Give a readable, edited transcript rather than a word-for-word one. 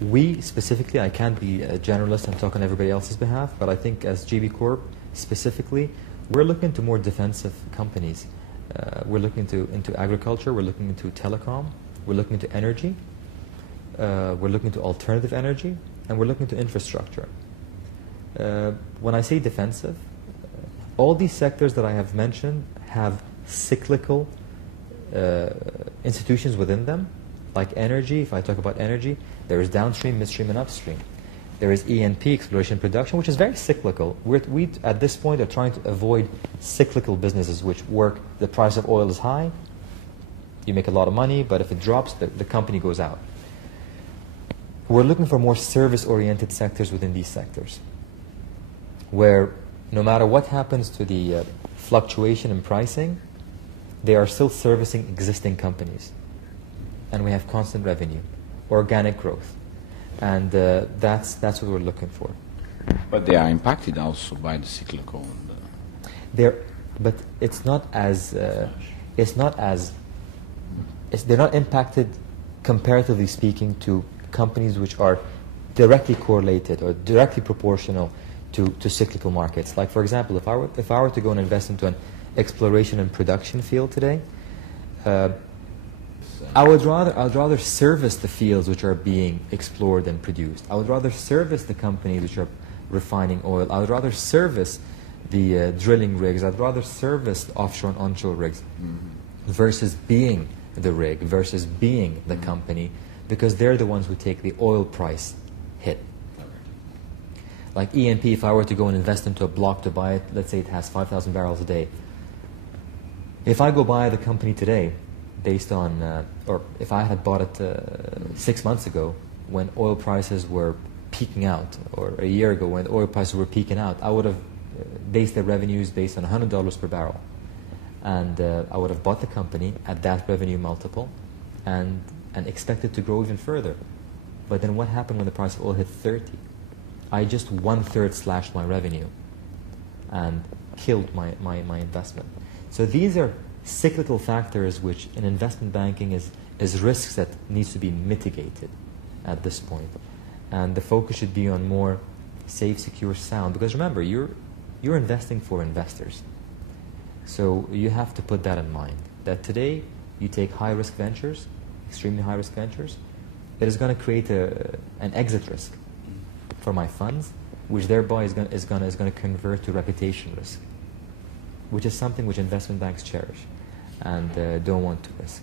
We specifically, I can't be a generalist and talk on everybody else's behalf, but I think as GB Corp specifically, we're looking into more defensive companies. We're looking into agriculture, we're looking into telecom, we're looking into energy, we're looking into alternative energy, and we're looking into infrastructure. When I say defensive, all these sectors that I have mentioned have cyclical institutions within them. Like energy, if I talk about energy, there is downstream, midstream, and upstream. There is E&P, exploration production, which is very cyclical. We, at this point, are trying to avoid cyclical businesses which work, the price of oil is high, you make a lot of money, but if it drops, the company goes out. We're looking for more service-oriented sectors within these sectors, where no matter what happens to the fluctuation in pricing, they are still servicing existing companies. And we have constant revenue, organic growth. And that's what we're looking for. But they are impacted also by the cyclical. But it's not as they're not impacted, comparatively speaking, to companies which are directly correlated or directly proportional to cyclical markets. Like, for example, if I were to go and invest into an exploration and production field today, I would rather service the fields which are being explored and produced. I would rather service the companies which are refining oil. I would rather service the drilling rigs. I'd rather service the offshore and onshore rigs versus being the rig, versus being the company, because they're the ones who take the oil price hit. Like E&P, if I were to go and invest into a block to buy it, let's say it has 5,000 barrels a day. If I go buy the company today, based on, or if I had bought it 6 months ago when oil prices were peaking out, or a year ago when oil prices were peaking out, I would have based their revenues based on $100 per barrel. And I would have bought the company at that revenue multiple and expected to grow even further. But then what happened when the price of oil hit 30? I just 1/3 slashed my revenue and killed my investment. So these are cyclical factors which in investment banking is risks that needs to be mitigated at this point. And the focus should be on more safe, secure, sound. Because remember, you're investing for investors. So you have to put that in mind. That today you take high-risk ventures, extremely high-risk ventures, it is going to create an exit risk for my funds, which thereby is going to convert to reputation risk, which is something which investment banks cherish and don't want to risk.